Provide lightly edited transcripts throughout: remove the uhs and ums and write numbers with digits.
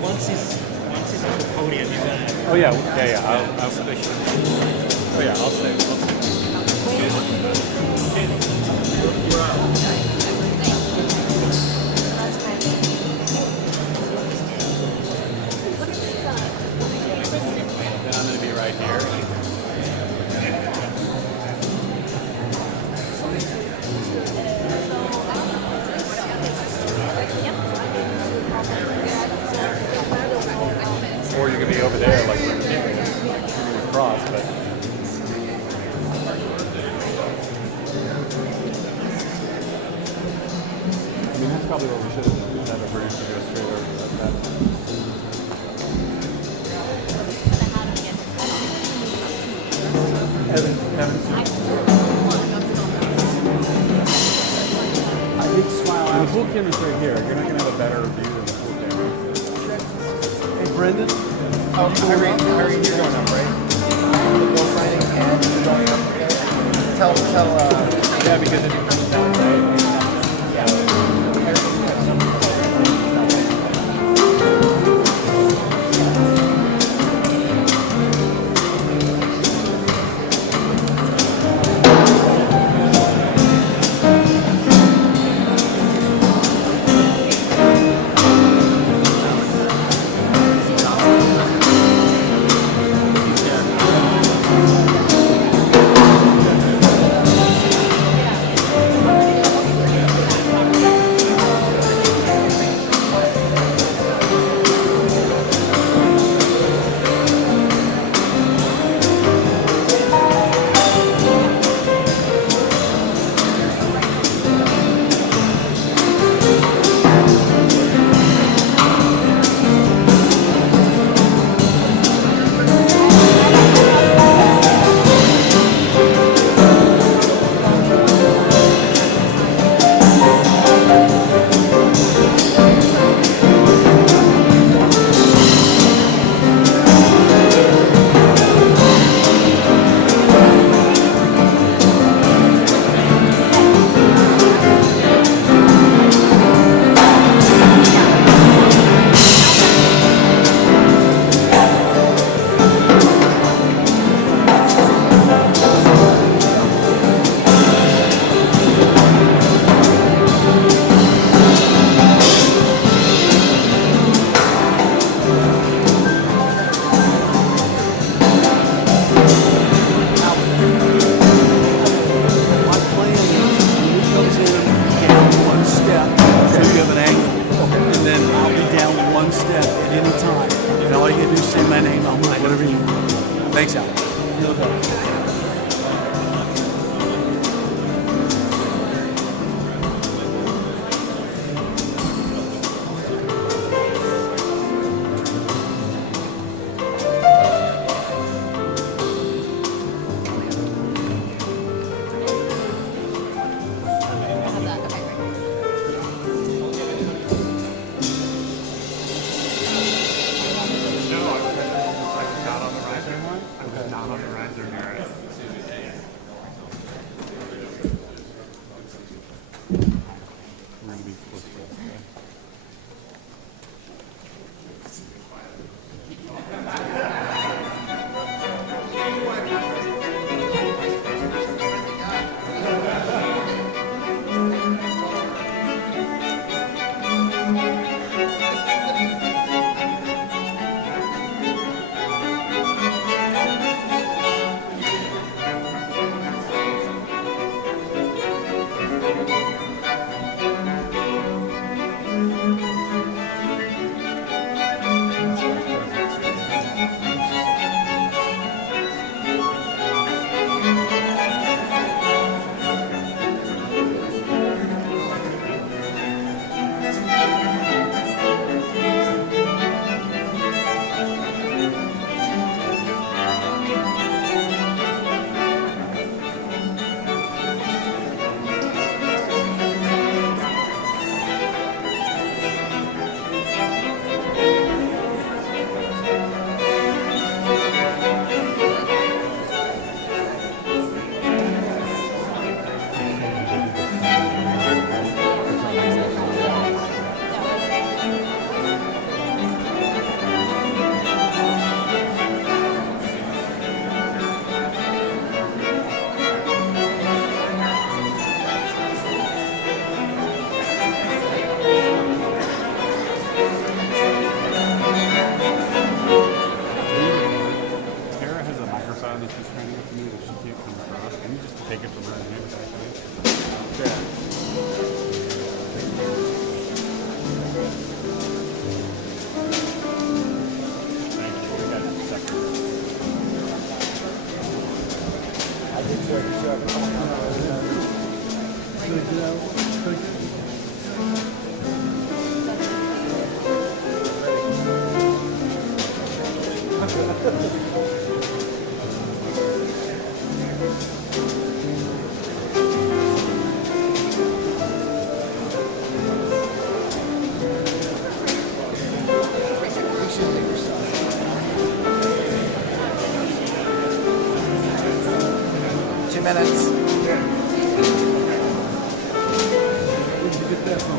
Once he's at the podium, you're gonna. Oh yeah. I'll stay. Oh yeah, I'll stay. Then I'm gonna be right here. Or you could be over there, like we're across, but. I mean, that's probably what we should have done. Have a producer go straight over like that. Evan. I did smile out. The pool camera's right here. You're not going to have a better view than the pool camera. Hey, Brendan. Harry, you're going up, right? Yeah, because it comes down, right? Thanks, Al. minutes. Where did you get that from?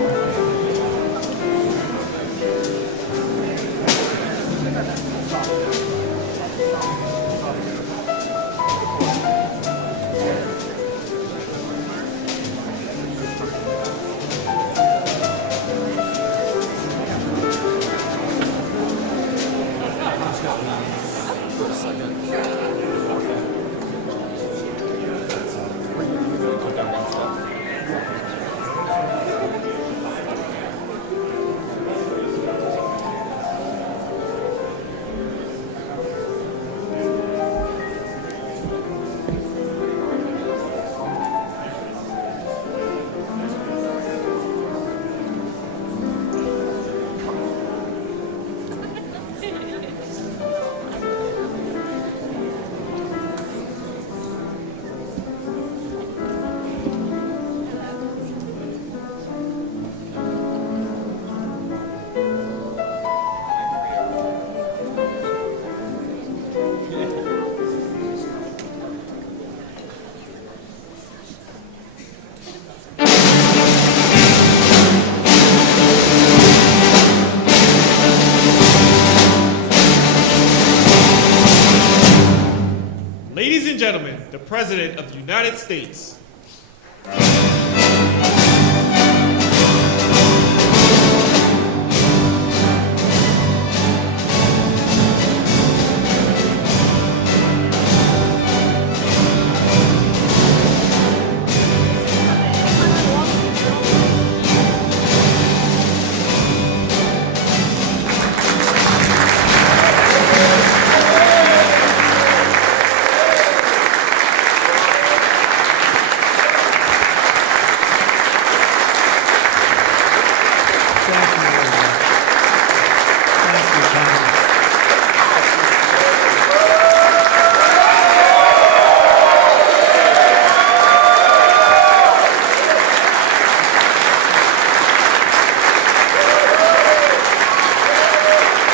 Ladies and gentlemen, the President of the United States.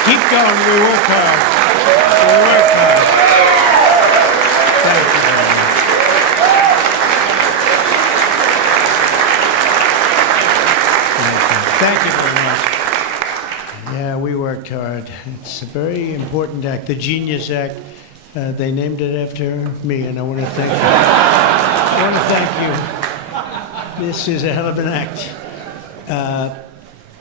Keep going. We work hard. We work hard. Thank you very much. Thank you very much. Yeah, we worked hard. It's a very important act, the Genius Act. They named it after me, and I want to thank you. I want to thank you. This is a hell of an act.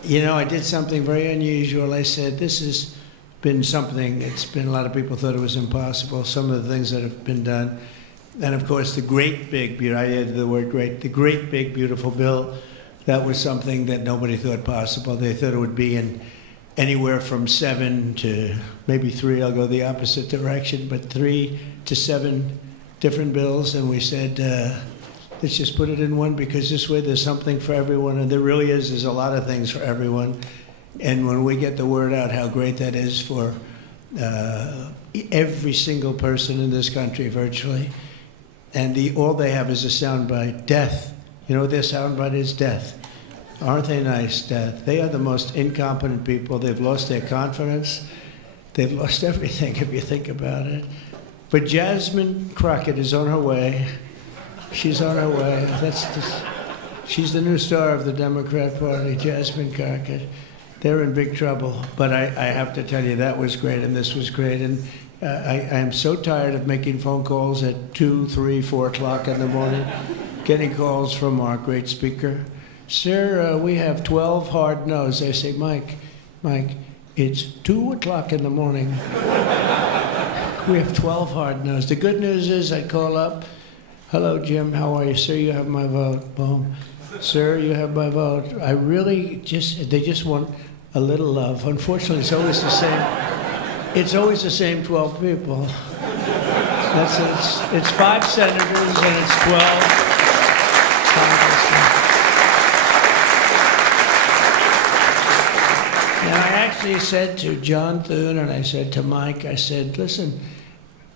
You know, I did something very unusual. I said, this has been something, it's been, a lot of people thought it was impossible, some of the things that have been done. And of course, the great big, I added the word great, the great big beautiful bill, that was something that nobody thought possible. They thought it would be in anywhere from 7 to maybe 3, I'll go the opposite direction, but 3 to 7 different bills. And we said, let's just put it in one, because this way there's something for everyone, and there really is. There's a lot of things for everyone. And when we get the word out how great that is for every single person in this country, virtually, and all they have is a soundbite, death. You know what their soundbite is? Death. Aren't they nice, death? They are the most incompetent people. They've lost their confidence. They've lost everything, if you think about it. But Jasmine Crockett is on her way. She's on her way. She's the new star of the Democrat Party, Jasmine Crockett. They're in big trouble. But I have to tell you, that was great, and this was great. And I am so tired of making phone calls at 2, 3, 4 o'clock in the morning, getting calls from our great speaker. Sir, we have 12 hard no's. I say, Mike, it's 2 o'clock in the morning. We have 12 hard no's. The good news is I call up, hello, Jim, how are you? Sir, you have my vote. Boom. Sir, you have my vote. I really they just want a little love. Unfortunately, it's always the same. It's always the same 12 people. It's 5 senators and it's 12 congressmen. And I actually said to John Thune and I said to Mike, I said, listen,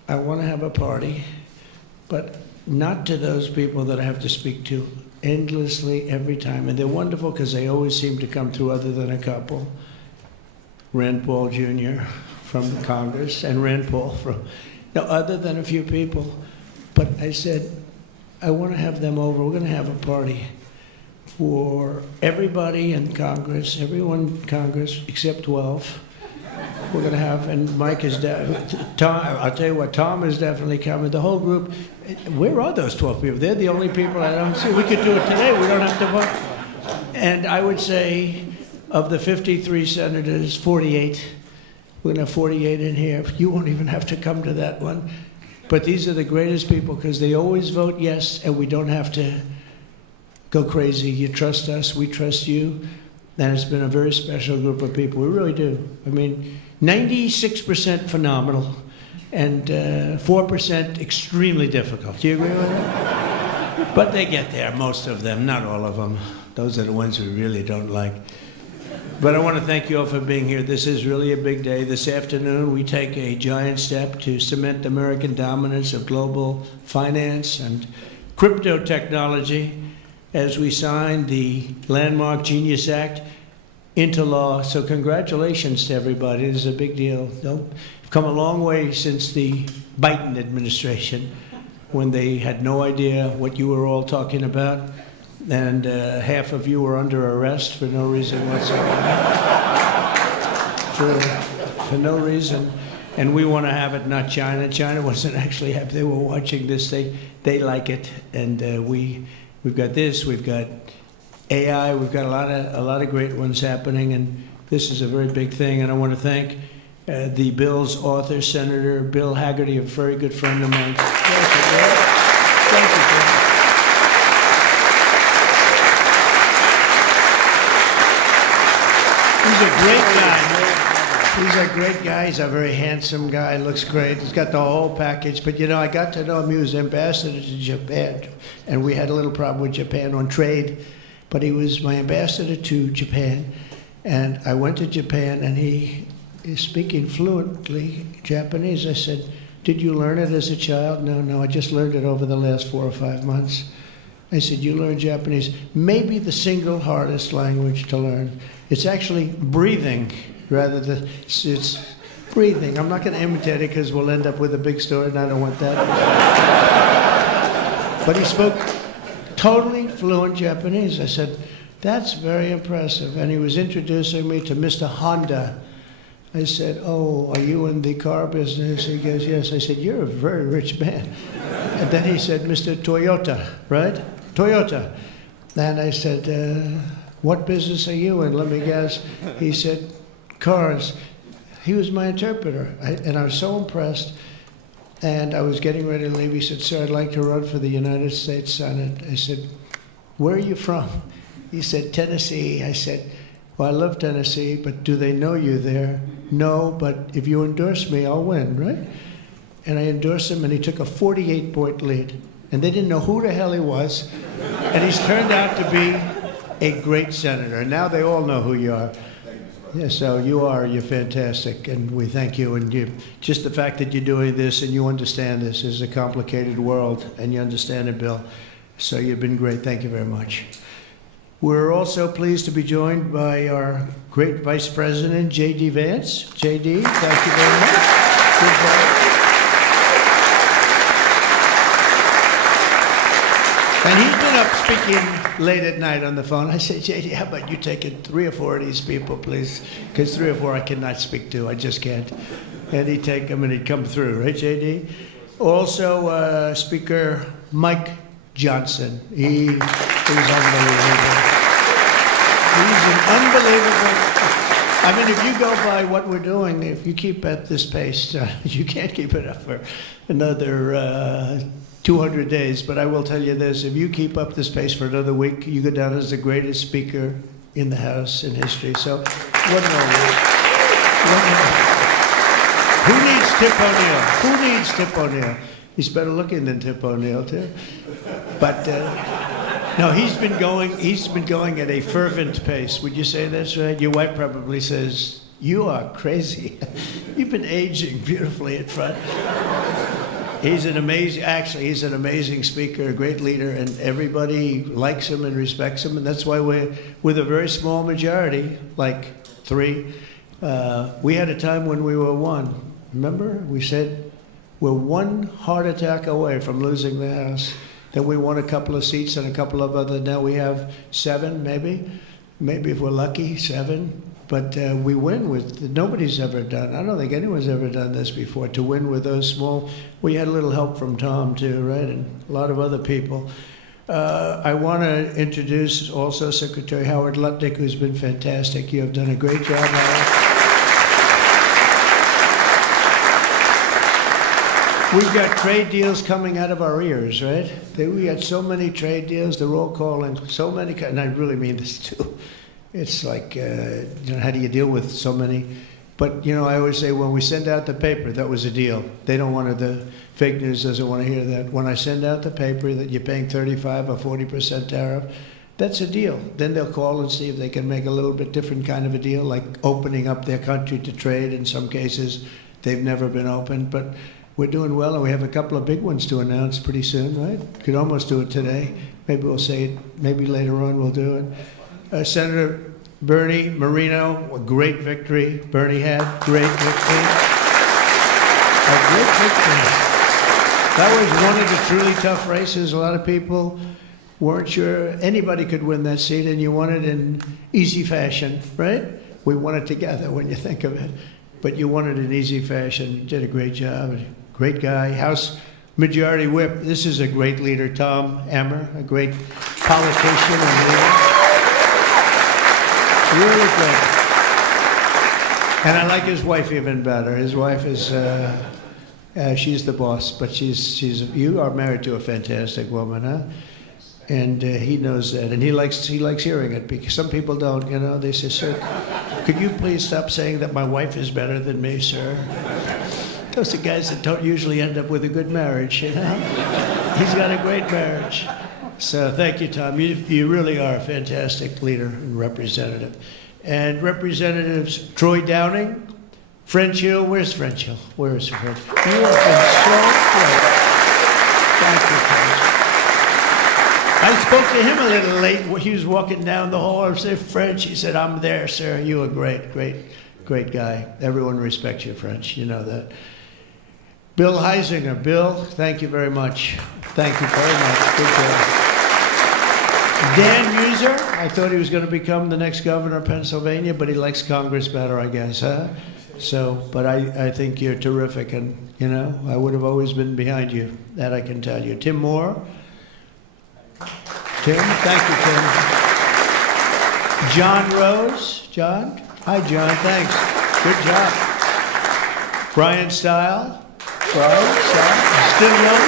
I want to have a party, but not to those people that I have to speak to endlessly every time. And they're wonderful because they always seem to come through, other than a couple. Rand Paul Jr. from Congress and Rand Paul from, no, other than a few people. But I said, I want to have them over. We're going to have a party for everybody in Congress, everyone in Congress except 12. We're going to have, and Mike is, Tom, I'll tell you what, Tom is definitely coming. The whole group, where are those 12 people? They're the only people I don't see. We could do it today. We don't have to vote. And I would say of the 53 senators, 48, we're going to have 48 in here. You won't even have to come to that one. But these are the greatest people because they always vote yes, and we don't have to go crazy. You trust us, we trust you. And it's been a very special group of people. We really do. I mean, 96% phenomenal and 4% extremely difficult. Do you agree with that? But they get there, most of them, not all of them. Those are the ones we really don't like. But I want to thank you all for being here. This is really a big day. This afternoon, we take a giant step to cement American dominance of global finance and crypto technology as we sign the landmark Genius Act into law. So congratulations to everybody. This is a big deal. We've come a long way since the Biden administration when they had no idea what you were all talking about. And half of you were under arrest for no reason whatsoever. For no reason. And we want to have it, not China. China wasn't actually happy. They were watching this. They like it. And we've got this. We've got AI. We've got a lot of great ones happening. And this is a very big thing. And I want to thank the bill's author, Senator Bill Hagerty, a very good friend of mine. Thank you, Bill. He's a great guy. He's a great guy. He's a very handsome guy. Looks great. He's got the whole package. But, you know, I got to know him. He was ambassador to Japan. And we had a little problem with Japan on trade. But he was my ambassador to Japan. And I went to Japan, and he is speaking fluently Japanese. I said, did you learn it as a child? No, I just learned it over the last 4 or 5 months. I said, you learned Japanese. Maybe the single hardest language to learn. It's actually breathing rather than, it's breathing. I'm not going to imitate it because we'll end up with a big story and I don't want that. But he spoke totally fluent Japanese. I said, that's very impressive. And he was introducing me to Mr. Honda. I said, oh, are you in the car business? He goes, yes. I said, you're a very rich man. And then he said, Mr. Toyota, right? Toyota. And I said, what business are you in? Let me guess. He said, cars. He was my interpreter. And I was so impressed. And I was getting ready to leave. He said, sir, I'd like to run for the United States Senate. I said, where are you from? He said, Tennessee. I said, well, I love Tennessee, but do they know you there? No, but if you endorse me, I'll win, right? And I endorsed him, and he took a 48-point lead. And they didn't know who the hell he was. And he's turned out to be a great senator. And now they all know who you are. Yeah, so you're fantastic, and we thank you. And just the fact that you're doing this and you understand this is a complicated world, and you understand it, Bill. So you've been great. Thank you very much. We're also pleased to be joined by our great Vice President, J.D. Vance. J.D., thank you very much. Goodbye. And he's been up speaking late at night on the phone. I said, J.D., how about you taking 3 or 4 of these people, please? Because 3 or 4 I cannot speak to. I just can't. And he'd take them and he'd come through, right, J.D.? Also, Speaker Mike Johnson. He's unbelievable. He's an unbelievable. I mean, if you go by what we're doing, if you keep at this pace, you can't keep it up for another 200 days. But I will tell you this, if you keep up this pace for another week, you go down as the greatest speaker in the House in history. So, what an award. Who needs Tip O'Neill? Who needs Tip O'Neill? He's better looking than Tip O'Neill, too. But no, he's been going at a fervent pace. Would you say that's right? Your wife probably says, you are crazy. You've been aging beautifully in front. He's an amazing speaker, a great leader, and everybody likes him and respects him. And that's why we're with a very small majority, like 3. We had a time when we were 1. Remember? We said, we're 1 heart attack away from losing the House. and we won a couple of seats and a couple of other. Now we have 7, maybe if we're lucky, 7. But we win with, nobody's ever done, I don't think anyone's ever done this before, to win with those small. We had a little help from Tom too, right, and a lot of other people. I want to introduce also Secretary Howard Lutnick, who's been fantastic. You have done a great job, Howard. We've got trade deals coming out of our ears, right? We got so many trade deals, they're all calling so many, and I really mean this too. It's like, how do you deal with so many? But, I always say when we send out the paper, that was a deal. They don't want the fake news doesn't want to hear that. When I send out the paper that you're paying 35 or 40% tariff, that's a deal. Then they'll call and see if they can make a little bit different kind of a deal, like opening up their country to trade. In some cases, they've never been opened. But we're doing well, and we have a couple of big ones to announce pretty soon, right? Could almost do it today. Maybe we'll say it. Maybe later on we'll do it. Senator Bernie Moreno, a great victory. Bernie had great victory. A great victory. That was one of the truly tough races. A lot of people weren't sure anybody could win that seat, and you won it in easy fashion, right? We won it together when you think of it. But you won it in easy fashion. You did a great job. Great guy. House Majority Whip. This is a great leader, Tom Emmer, a great politician and leader. Really good. And I like his wife even better. His wife is, she's the boss, but you are married to a fantastic woman, huh? And he knows that, and he likes hearing it, because some people don't, they say, sir, could you please stop saying that my wife is better than me, sir? Those are guys that don't usually end up with a good marriage, He's got a great marriage. So thank you, Tom. You really are a fantastic leader and representative. And Representatives Troy Downing, French Hill. Where's French Hill? Where is French? You have been so great. Thank you, French. I spoke to him a little late. He was walking down the hall. I said, French. He said, I'm there, sir. You are great, great, great guy. Everyone respects you, French. You know that. Bill Heisinger. Bill, thank you very much. Thank you very much. Good job. Dan Muser, I thought he was going to become the next governor of Pennsylvania, but he likes Congress better, I guess, huh? So, but I think you're terrific, and, I would have always been behind you. That I can tell you. Tim Moore. Tim, thank you, Tim. John Rose. John? Hi, John, thanks. Good job. Brian Stile. Brian Stile. Still young.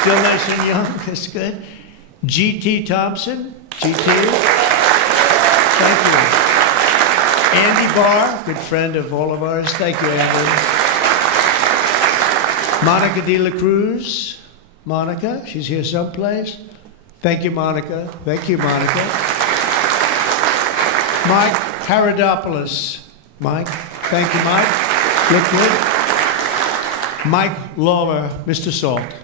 Still nice and young. That's good. G.T. Thompson. G.T. Thank you. Andy Barr, good friend of all of ours. Thank you, Andy. Monica De La Cruz. Monica, she's here someplace. Thank you, Monica. Thank you, Monica. Mike Paradopoulos. Mike, thank you, Mike. Look good. Mike Lawler, Mr. Salt.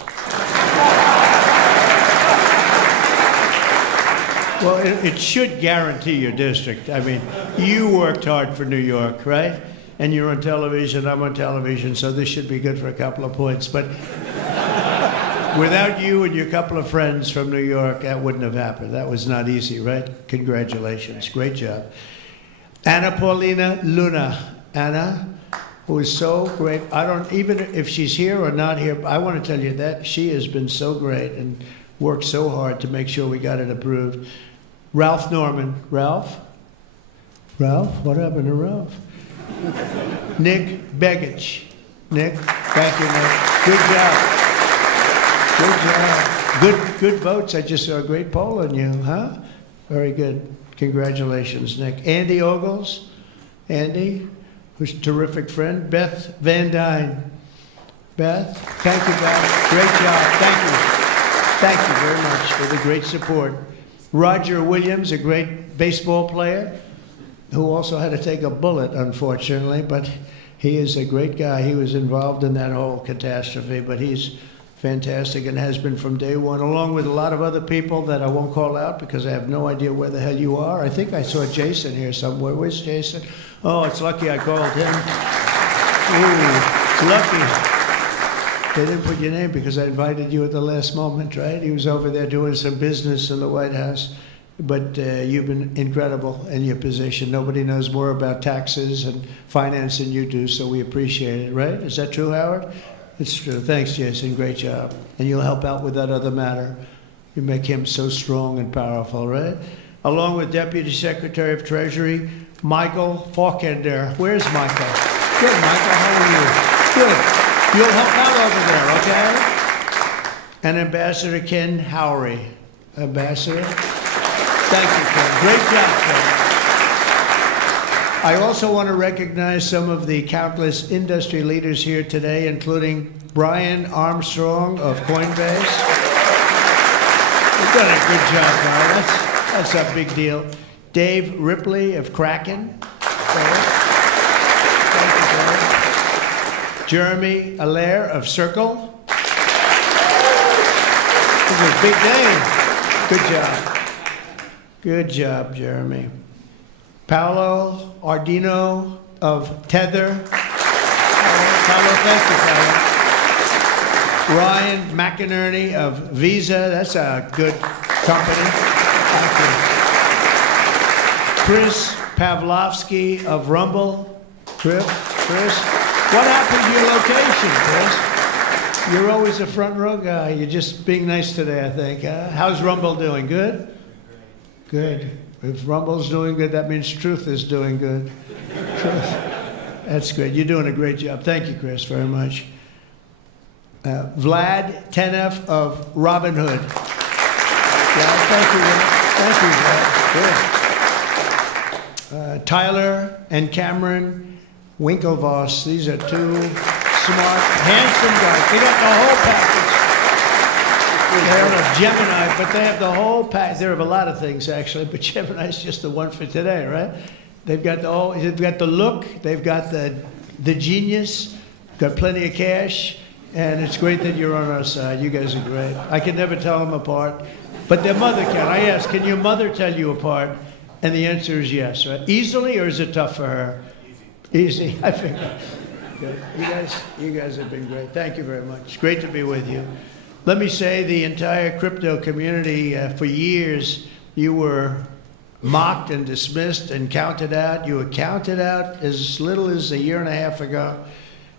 Well, it should guarantee your district. I mean, you worked hard for New York, right? And you're on television, I'm on television, so this should be good for a couple of points. But without you and your couple of friends from New York, that wouldn't have happened. That was not easy, right? Congratulations. Great job. Anna Paulina Luna. Anna, who is so great. Even if she's here or not here, I want to tell you that she has been so great and worked so hard to make sure we got it approved. Ralph Norman. Ralph? Ralph? What happened to Ralph? Nick Begich. Nick, thank you, Nick. Good job. Good job. Good votes. I just saw a great poll on you, huh? Very good. Congratulations, Nick. Andy Ogles. Andy, who's a terrific friend. Beth Van Dyne. Beth, thank you, Beth. Great job. Thank you. Thank you very much for the great support. Roger Williams, a great baseball player, who also had to take a bullet, unfortunately, but he is a great guy. He was involved in that whole catastrophe, but he's fantastic and has been from day one, along with a lot of other people that I won't call out because I have no idea where the hell you are. I think I saw Jason here somewhere. Where's Jason? Oh, it's lucky I called him. Ooh, it's lucky. They didn't put your name because I invited you at the last moment, right? He was over there doing some business in the White House. But you've been incredible in your position. Nobody knows more about taxes and finance than you do, so we appreciate it, right? Is that true, Howard? It's true. Thanks, Jason. Great job. And you'll help out with that other matter. You make him so strong and powerful, right? Along with Deputy Secretary of Treasury, Michael Faulkender. Where's Michael? Good, Michael. How are you? Good. You'll help out over there, okay? And Ambassador Ken Howry. Ambassador? Thank you, Ken. Great job, Ken. I also want to recognize some of the countless industry leaders here today, including Brian Armstrong of Coinbase. You've done a good job, Carl. That's a big deal. Dave Ripley of Kraken. Thank you, Dave. Jeremy Allaire of Circle. This is a big day. Good job. Good job, Jeremy. Paolo Ardino of Tether. Paolo, thank you, Paolo. Ryan McInerney of Visa. That's a good company. Thank you. Chris Pavlovsky of Rumble. Chris, what happened to your location, Chris? You're always a front row guy. You're just being nice today, I think. How's Rumble doing? Good? Good. If Rumble's doing good, that means Truth is doing good. That's good. You're doing a great job. Thank you, Chris, very much. Vlad Tenev of Robinhood. Yeah, thank you, Vlad. Good. Tyler and Cameron Winklevoss. These are two smart, handsome guys. They got the whole package. They're a Gemini, but they have the whole pack. They have a lot of things, actually, but Gemini's just the one for today, right? They've got the look, they've got the genius, got plenty of cash, and it's great that you're on our side. You guys are great. I can never tell them apart, but their mother can. I asked, can your mother tell you apart? And the answer is yes, right? Easily, or is it tough for her? Easy. I figured. Good. You guys have been great. Thank you very much. Great to be with you. Let me say the entire crypto community, for years, you were mocked and dismissed and counted out. You were counted out as little as a year and a half ago.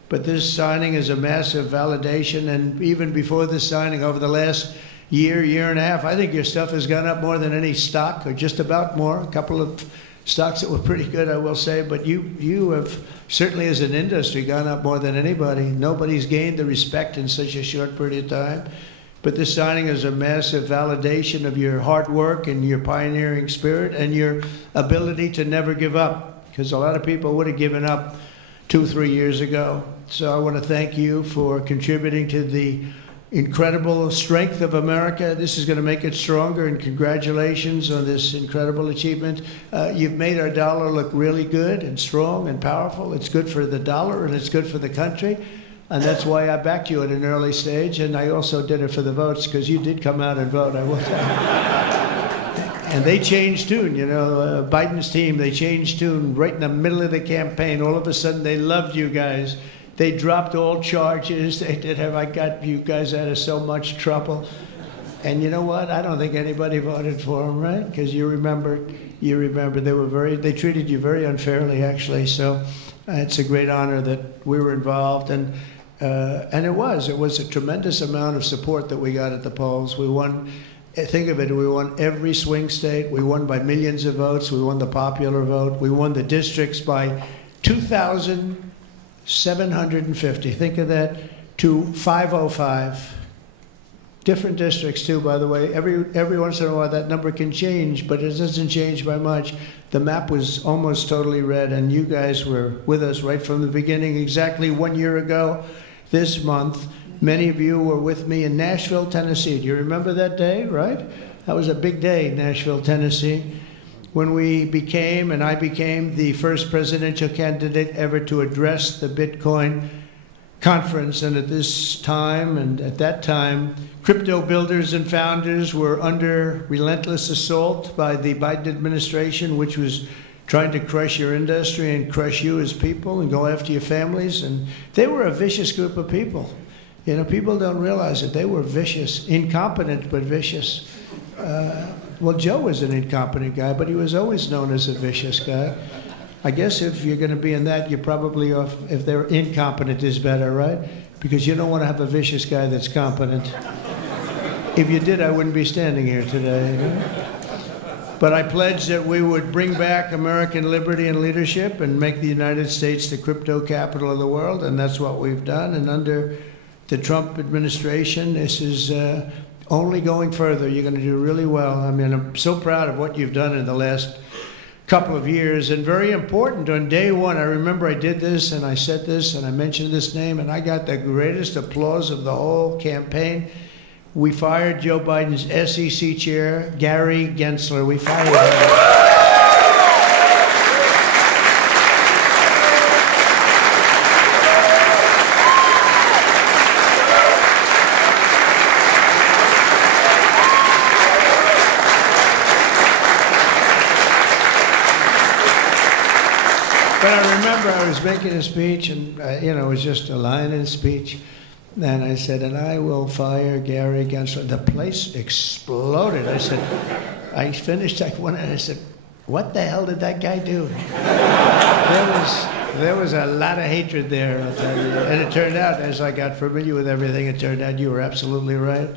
But this signing is a massive validation. And even before this signing, over the last year and a half, I think your stuff has gone up more than any stock, or just about more. A couple of stocks that were pretty good, I will say. But you have certainly, as an industry, gone up more than anybody. Nobody's gained the respect in such a short period of time. But this signing is a massive validation of your hard work and your pioneering spirit and your ability to never give up, because a lot of people would have given up 2-3 years ago. So I want to thank you for contributing to the incredible strength of America. This is going to make it stronger, and congratulations on this incredible achievement. You've made our dollar look really good and strong and powerful. It's good for the dollar and it's good for the country. And that's why I backed you at an early stage. And I also did it for the votes, because you did come out and vote, I will tell you. And they changed tune, you know, Biden's team, they changed tune right in the middle of the campaign. All of a sudden, they loved you guys. They dropped all charges. They did have, I got you guys out of so much trouble. And you know what? I don't think anybody voted for them, right? Because you remember they treated you very unfairly, actually. So it's a great honor that we were involved. And it was a tremendous amount of support that we got at the polls. We won, think of it, we won every swing state. We won by millions of votes. We won the popular vote. We won the districts by 2,750. Think of that, to 505. Different districts too, by the way. Every once in a while that number can change, but it doesn't change by much. The map was almost totally red, and you guys were with us right from the beginning. Exactly 1 year ago this month, many of you were with me in Nashville, Tennessee. Do you remember that day, right? That was a big day, Nashville, Tennessee, when I became the first presidential candidate ever to address the Bitcoin conference. And at this time, and at that time, crypto builders and founders were under relentless assault by the Biden administration, which was trying to crush your industry and crush you as people and go after your families. And they were a vicious group of people. You know, people don't realize that they were vicious, incompetent but vicious. Well, Joe was an incompetent guy, but he was always known as a vicious guy. I guess if you're going to be in that, you're probably off, if they're incompetent is better, right? Because you don't want to have a vicious guy that's competent. If you did, I wouldn't be standing here today. You know? But I pledged that we would bring back American liberty and leadership and make the United States the crypto capital of the world, and that's what we've done. And under the Trump administration, this is only going further. You're going to do really well. I mean, I'm so proud of what you've done in the last couple of years, and very important. On day one, I remember I did this, and I said this, and I mentioned this name, and I got the greatest applause of the whole campaign. We fired Joe Biden's SEC chair, Gary Gensler. We fired him. But I remember I was making a speech, and it was just a line in a speech. And I said, and I will fire Gary Gensler. The place exploded. I said, I finished, I went and I said, what the hell did that guy do? There was a lot of hatred there, I'll tell you. And it turned out, as I got familiar with everything, it turned out you were absolutely right.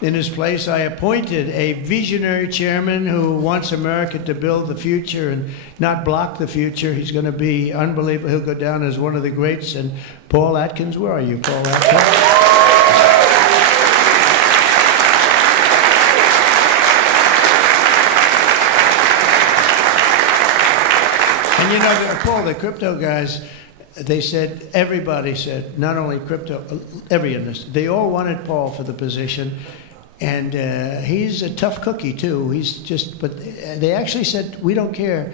In his place, I appointed a visionary chairman who wants America to build the future and not block the future. He's going to be unbelievable. He'll go down as one of the greats. And Paul Atkins, where are you, Paul Atkins? And Paul, the crypto guys, they said, everybody said, not only crypto, every industry, they all wanted Paul for the position. And he's a tough cookie, too. But they actually said, we don't care.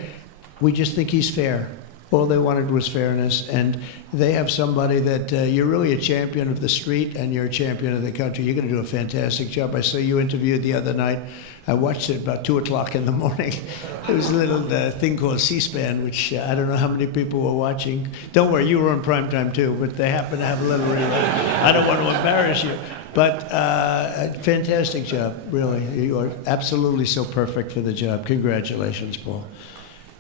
We just think he's fair. All they wanted was fairness. And they have somebody that you're really a champion of the street and you're a champion of the country. You're going to do a fantastic job. I saw you interviewed the other night. I watched it about 2 o'clock in the morning. It was a little thing called C-SPAN, which I don't know how many people were watching. Don't worry, you were on primetime, too. But they happen to have a little I don't want to embarrass you. But fantastic job, really. You are absolutely so perfect for the job. Congratulations, Paul.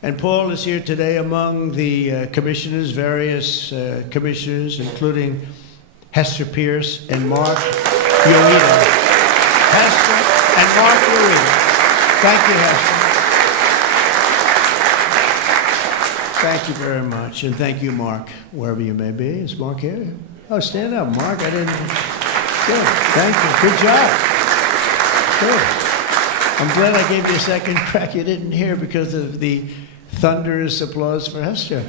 And Paul is here today among the commissioners, various commissioners, including Hester Pierce and Mark Ueda. Hester and Mark Ueda. Thank you, Hester. Thank you very much. And thank you, Mark, wherever you may be. Is Mark here? Oh, stand up, Mark. I didn't... Good. Thank you. Good job. Good. I'm glad I gave you a second crack you didn't hear because of the thunderous applause for Hester.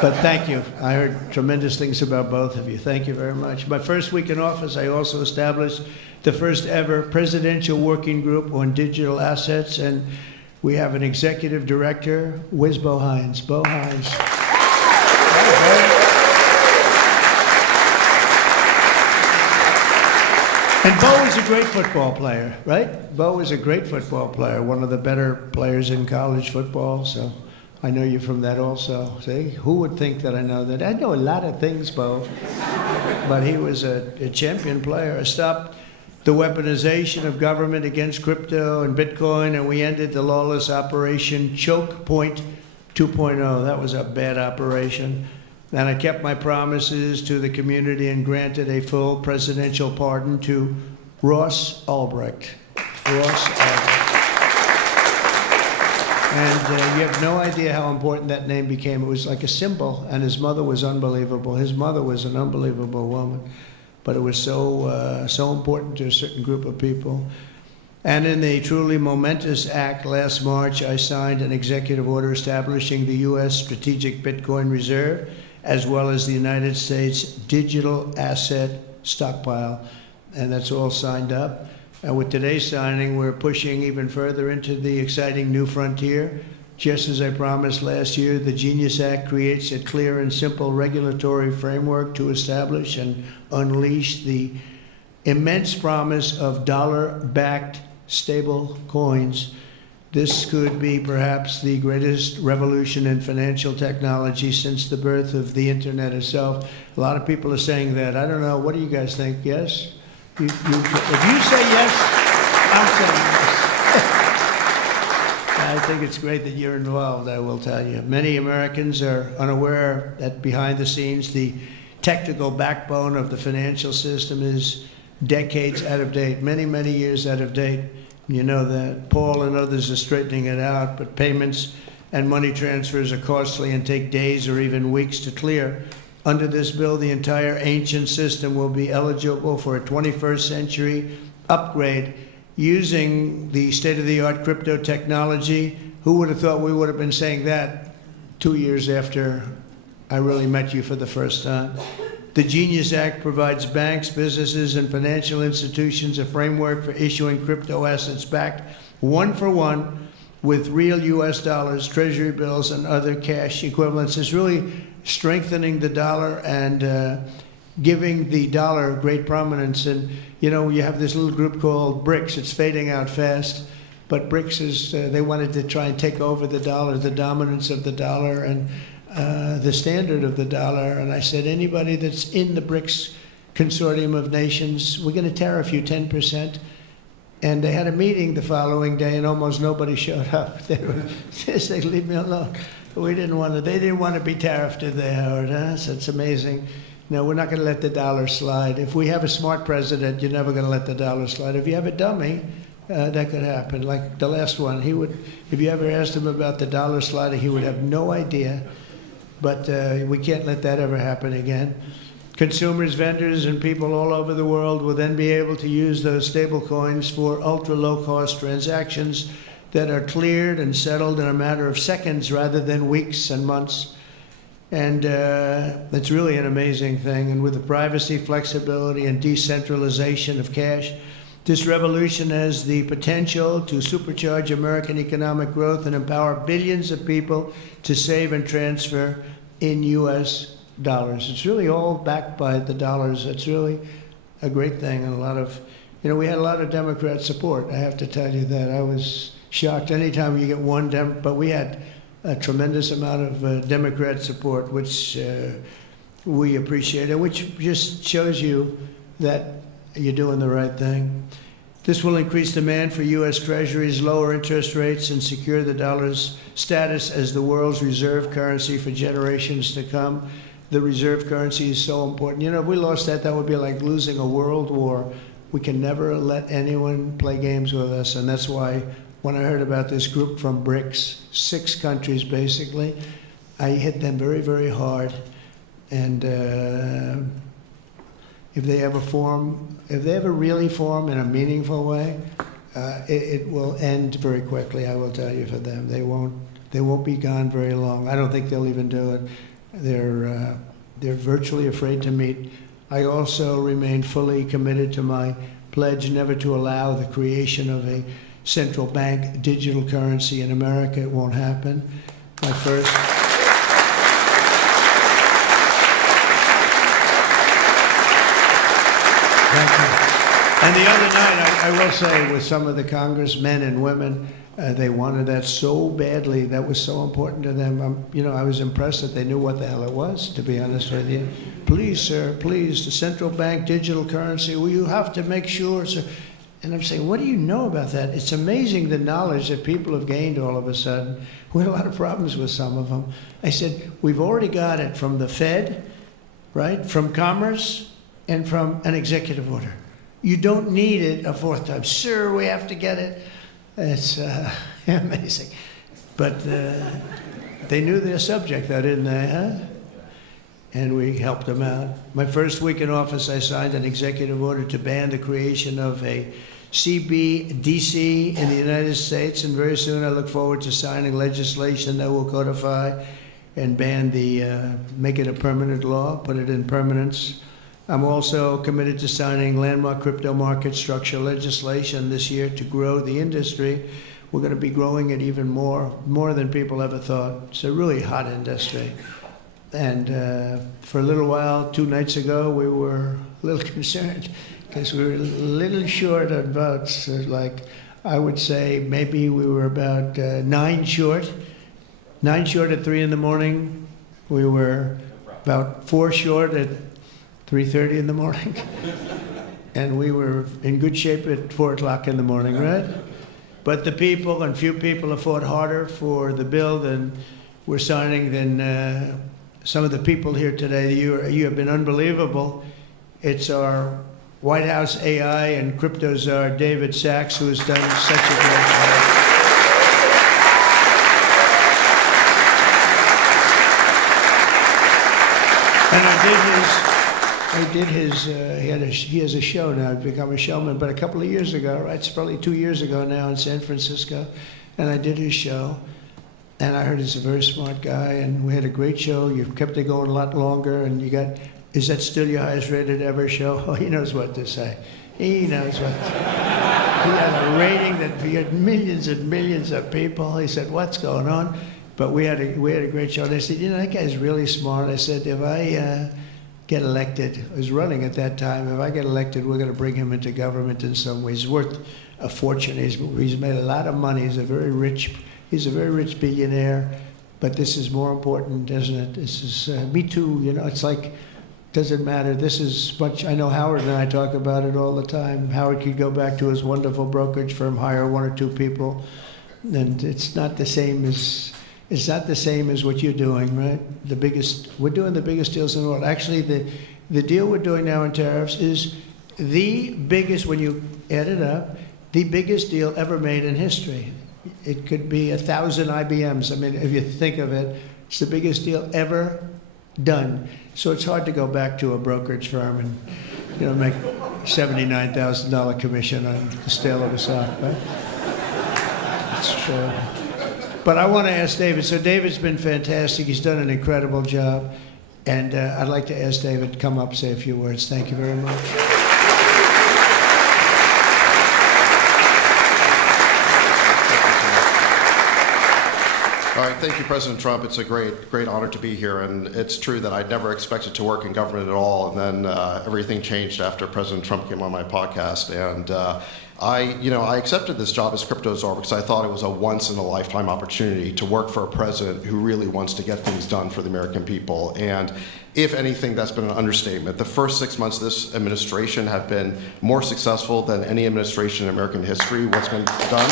But thank you. I heard tremendous things about both of you. Thank you very much. My first week in office, I also established the first ever presidential working group on digital assets, and we have an executive director. Where's Bo Hines? Bo Hines. And Bo is a great football player, right? Bo is a great football player, one of the better players in college football. So I know you from that also. See, who would think that I know that? I know a lot of things, Bo. But he was a champion player. I stopped the weaponization of government against crypto and Bitcoin, and we ended the lawless operation Choke Point 2.0. That was a bad operation. And I kept my promises to the community and granted a full presidential pardon to Ross Ulbricht. Ross Ulbricht. And you have no idea how important that name became. It was like a symbol, and his mother was unbelievable. His mother was an unbelievable woman, but it was so important to a certain group of people. And in the truly momentous act last March, I signed an executive order establishing the U.S. Strategic Bitcoin Reserve, as well as the United States Digital Asset Stockpile. And that's all signed up. And with today's signing, we're pushing even further into the exciting new frontier. Just as I promised last year, the Genius Act creates a clear and simple regulatory framework to establish and unleash the immense promise of dollar-backed stable coins. This could be perhaps the greatest revolution in financial technology since the birth of the internet itself. A lot of people are saying that. I don't know. What do you guys think? Yes? If you say yes, I'm saying yes. I think it's great that you're involved, I will tell you. Many Americans are unaware that behind the scenes, the technical backbone of the financial system is decades out of date, many, many years out of date. You know that Paul and others are straightening it out, but payments and money transfers are costly and take days or even weeks to clear. Under this bill, the entire ancient system will be eligible for a 21st century upgrade using the state-of-the-art crypto technology. Who would have thought we would have been saying that 2 years after I really met you for the first time? The Genius Act provides banks, businesses, and financial institutions a framework for issuing crypto assets backed one for one with real U.S. dollars, treasury bills, and other cash equivalents. It's really strengthening the dollar and giving the dollar great prominence. And, you know, you have this little group called BRICS. It's fading out fast. But BRICS is, they wanted to try and take over the dollar, the dominance of the dollar, and the standard of the dollar. And I said, anybody that's in the BRICS consortium of nations, we're going to tariff you 10%. And they had a meeting the following day, and almost nobody showed up. They said, leave me alone. We didn't want to, they didn't want to be tariffed, did they, Howard? Huh? So it's amazing. No, we're not going to let the dollar slide. If we have a smart president, you're never going to let the dollar slide. If you have a dummy, that could happen. Like the last one, he would, if you ever asked him about the dollar sliding, he would have no idea. But we can't let that ever happen again. Consumers, vendors, and people all over the world will then be able to use those stablecoins for ultra-low-cost transactions that are cleared and settled in a matter of seconds rather than weeks and months. And it's really an amazing thing. And with the privacy, flexibility, and decentralization of cash, this revolution has the potential to supercharge American economic growth and empower billions of people to save and transfer in U.S. dollars. It's really all backed by the dollars. It's really a great thing. And a lot of, you know, we had a lot of Democrat support. I have to tell you that. I was shocked anytime you get one but we had a tremendous amount of Democrat support, which we appreciate, and which just shows you that you're doing the right thing. This will increase demand for U.S. Treasuries, lower interest rates, and secure the dollar's status as the world's reserve currency for generations to come. The reserve currency is so important. You know, if we lost that, that would be like losing a world war. We can never let anyone play games with us, and that's why when I heard about this group from BRICS, 6 countries basically, I hit them very, very hard. And if they ever really form in a meaningful way, it will end very quickly, I will tell you, for them. They won't be gone very long. I don't think they'll even do it. They're virtually afraid to meet. I also remain fully committed to my pledge never to allow the creation of a central bank digital currency in America. It won't happen. My first. Thank you. And the other night, I will say, with some of the congressmen and women, they wanted that so badly. That was so important to them. You know, I was impressed that they knew what the hell it was, to be honest with you. Please, sir, please, the central bank digital currency, well, you have to make sure, sir. And I'm saying, what do you know about that? It's amazing the knowledge that people have gained all of a sudden. We had a lot of problems with some of them. I said, we've already got it from the Fed, right, from Commerce, and from an executive order. You don't need it a fourth time. Sir, we have to get it. It's amazing. But they knew their subject, though, didn't they, huh? And we helped them out. My first week in office, I signed an executive order to ban the creation of a CBDC in the United States, and very soon I look forward to signing legislation that will codify and ban make it a permanent law, put it in permanence. I'm also committed to signing landmark crypto market structure legislation this year to grow the industry. We're going to be growing it even more than people ever thought. It's a really hot industry. And for a little while, 2 nights ago, we were a little concerned because we were a little short on votes. Like I would say maybe we were about 9 short. 9 short at 3 in the morning. We were about 4 short at 3:30 in the morning. And we were in good shape at 4 o'clock in the morning, right? But the people, and few people have fought harder for the bill than we're signing than some of the people here today. You have been unbelievable. It's our White House AI and crypto czar, David Sachs, who has done such a great job. And he has a show now. I've become a showman, but a couple of years ago, right? It's probably 2 years ago now in San Francisco, and I did his show. And I heard he's a very smart guy, and we had a great show. You've kept it going a lot longer, and you got, is that still your highest rated ever show? Oh, he knows what to say. He knows what to say. He had a rating that he had millions and millions of people. He said, what's going on? But we had a great show. And I said, you know, that guy's really smart. I said, if I get elected, I was running at that time, if I get elected, we're going to bring him into government in some ways. He's worth a fortune. He's made a lot of money. He's a very rich billionaire, but this is more important, isn't it? This is, me too, you know, it's like, doesn't matter. This is much, I know Howard and I talk about it all the time. Howard could go back to his wonderful brokerage firm, hire 1 or 2 people, and it's not the same as what you're doing, right? We're doing the biggest deals in the world. Actually, the deal we're doing now in tariffs is the biggest, when you add it up, the biggest deal ever made in history. It could be 1,000 IBMs. I mean, if you think of it, it's the biggest deal ever done. So it's hard to go back to a brokerage firm and, you know, make $79,000 commission on the sale of a stock, right? It's true. But I want to ask David. So David's been fantastic. He's done an incredible job. And I'd like to ask David to come up, say a few words. Thank you very much. All right, thank you, President Trump. It's a great honor to be here, and it's true that I'd never expected to work in government at all, and then everything changed after President Trump came on my podcast, and I accepted this job as crypto czar because I thought it was a once-in-a-lifetime opportunity to work for a president who really wants to get things done for the American people, and if anything, that's been an understatement. The first 6 months of this administration have been more successful than any administration in American history. What's been done?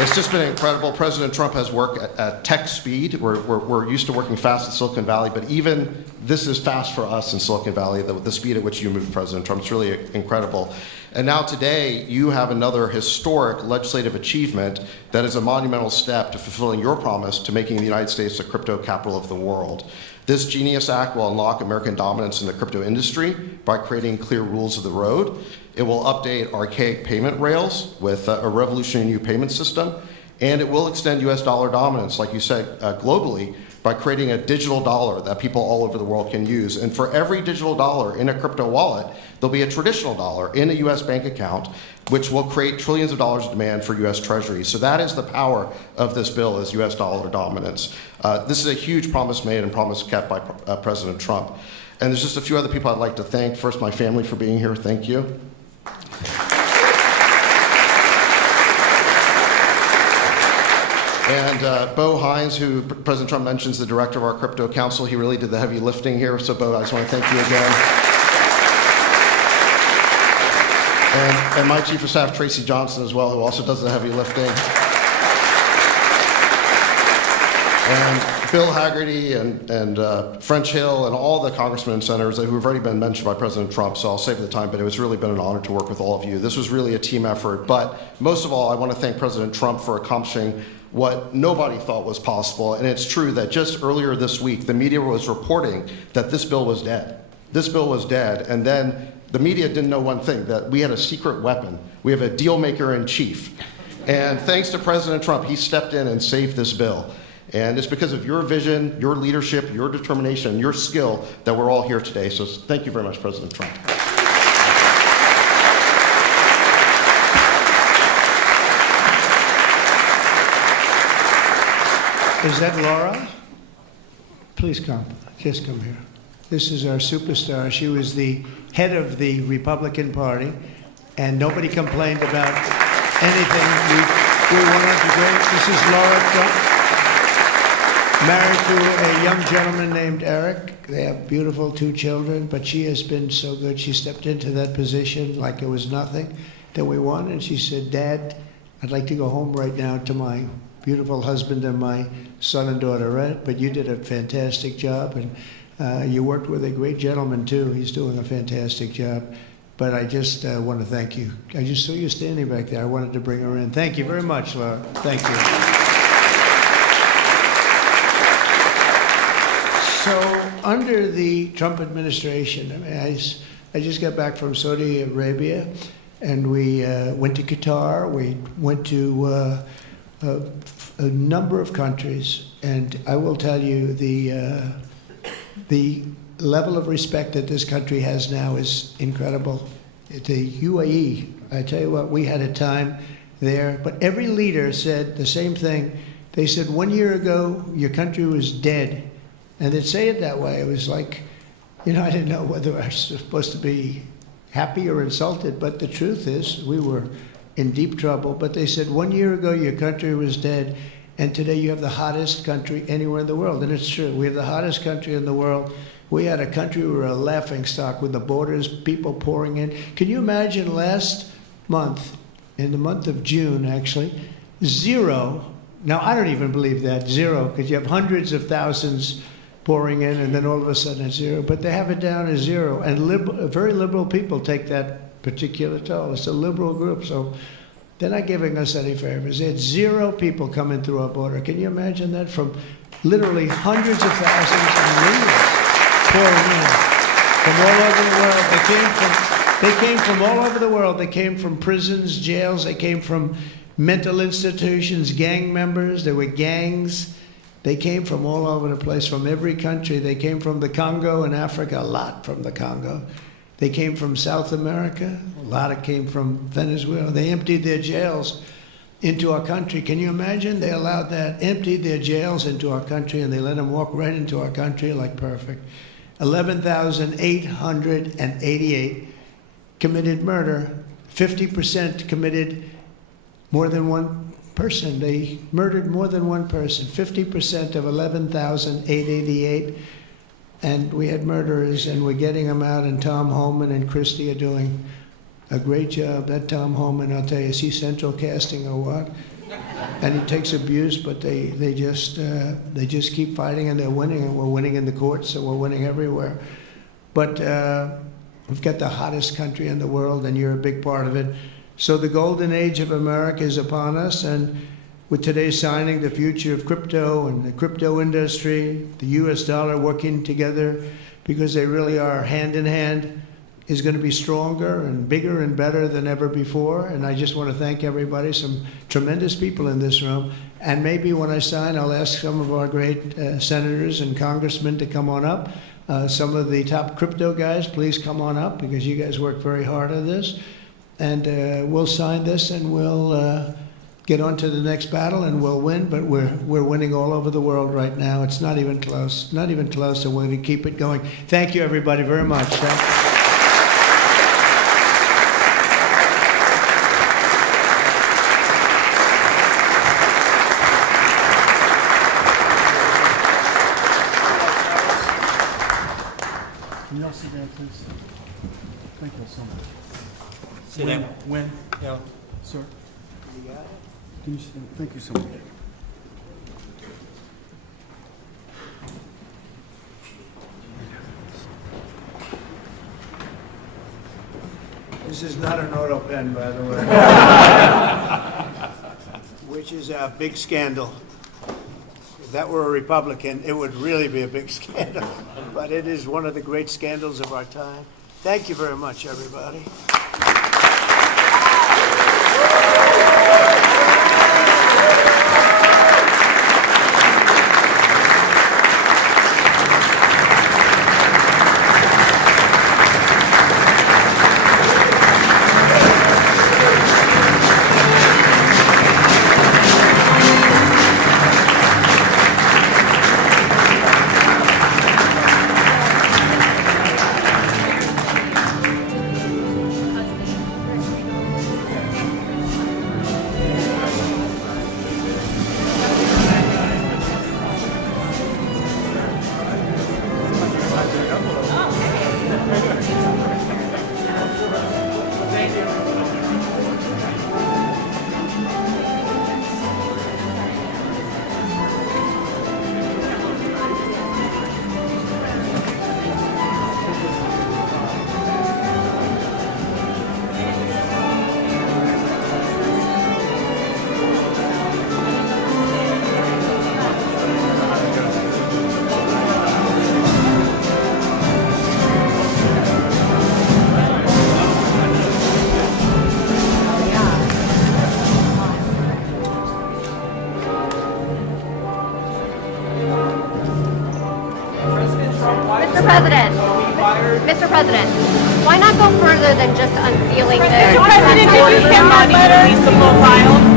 It's just been incredible. President Trump has worked at tech speed. We're used to working fast in Silicon Valley, but even this is fast for us in Silicon Valley, the speed at which you move, President Trump. It's really incredible. And now today, you have another historic legislative achievement that is a monumental step to fulfilling your promise to making the United States the crypto capital of the world. This Genius Act will unlock American dominance in the crypto industry by creating clear rules of the road. It will update archaic payment rails with a revolutionary new payment system, and it will extend US dollar dominance, like you said, globally, by creating a digital dollar that people all over the world can use. And for every digital dollar in a crypto wallet, there'll be a traditional dollar in a US bank account, which will create trillions of dollars of demand for US treasuries. So that is the power of this bill, is US dollar dominance. This is a huge promise made and promise kept by President Trump. And there's just a few other people I'd like to thank. First, my family for being here. Thank you. And Bo Hines, who President Trump mentions, the director of our crypto council, he really did the heavy lifting here. So Bo, I just want to thank you again. And my chief of staff, Tracy Johnson, as well, who also does the heavy lifting. And Bill Haggerty and French Hill and all the congressmen and senators who have already been mentioned by President Trump, so I'll save the time, but it was really been an honor to work with all of you. This was really a team effort, but most of all, I want to thank President Trump for accomplishing what nobody thought was possible, and it's true that just earlier this week, the media was reporting that this bill was dead. This bill was dead, and then the media didn't know one thing, that we had a secret weapon. We have a deal maker in chief. And thanks to President Trump, he stepped in and saved this bill. And it's because of your vision, your leadership, your determination, your skill that we're all here today. So thank you very much, President Trump. Is that Laura? Please come. Just come here. This is our superstar. She was the head of the Republican Party, and nobody complained about anything. We wanted to go. This is Laura Trump, married to a young gentleman named Eric. They have beautiful 2 children, but she has been so good. She stepped into that position like it was nothing that we won, and she said, Dad, I'd like to go home right now to my beautiful husband and my son and daughter, right? But you did a fantastic job, and you worked with a great gentleman, too. He's doing a fantastic job. But I just want to thank you. I just saw you standing back there. I wanted to bring her in. Thank you very much, Laura. Thank you. So under the Trump administration, I mean, I just got back from Saudi Arabia, and we went to Qatar. We went to a number of countries, and I will tell you the level of respect that this country has now is incredible. The UAE, I tell you what, we had a time there, but every leader said the same thing. They said 1 year ago, your country was dead. And they'd say it that way. It was like, I didn't know whether I was supposed to be happy or insulted, but the truth is we were in deep trouble. But they said 1 year ago, your country was dead, and today you have the hottest country anywhere in the world. And it's true. We have the hottest country in the world. We had a country, we were a laughingstock with the borders, people pouring in. Can you imagine last month, in the month of June, actually, 0. Now, I don't even believe that, 0, because you have hundreds of thousands pouring in, and then all of a sudden it's 0. But they have it down as 0. And very liberal people take that particular toll. It's a liberal group, so they're not giving us any favors. They had 0 people coming through our border. Can you imagine that? From literally hundreds of thousands and millions pouring in from all over the world. They came from all over the world. They came from prisons, jails. They came from mental institutions, gang members. There were gangs. They came from all over the place, from every country. They came from the Congo in Africa, a lot from the Congo. They came from South America. A lot came from Venezuela. They emptied their jails into our country. Can you imagine? They allowed that, emptied their jails into our country, and they let them walk right into our country like perfect. 11,888 committed murder. 50% committed more than one person. They murdered more than one person. 50% of 11,888. And we had murderers, and we're getting them out, and Tom Homan and Christie are doing a great job. That Tom Homan, I'll tell you, is he central casting or what? And he takes abuse, but they just keep fighting, and they're winning, and we're winning in the courts, so we're winning everywhere. But we've got the hottest country in the world, and you're a big part of it. So the golden age of America is upon us, and with today's signing, the future of crypto and the crypto industry, the US dollar working together, because they really are hand in hand, is going to be stronger and bigger and better than ever before. And I just want to thank everybody, some tremendous people in this room. And maybe when I sign, I'll ask some of our great senators and congressmen to come on up. Some of the top crypto guys, please come on up, because you guys work very hard on this. And we'll sign this, and we'll get on to the next battle, and we'll win. But we're winning all over the world right now. It's not even close, not even close, and we're going to keep it going. Thank you, everybody, very much. Thank you. Can you all sit down, please? Thank you so much. Sit down. When? Yeah. Sir? Can you sit down? Thank you so much. This is not an auto pen, by the way. Which is a big scandal. If that were a Republican, it would really be a big scandal. But it is one of the great scandals of our time. Thank you very much, everybody. President, why not go further than just unsealing this? Mr. President, did you send that letter? Release the full files.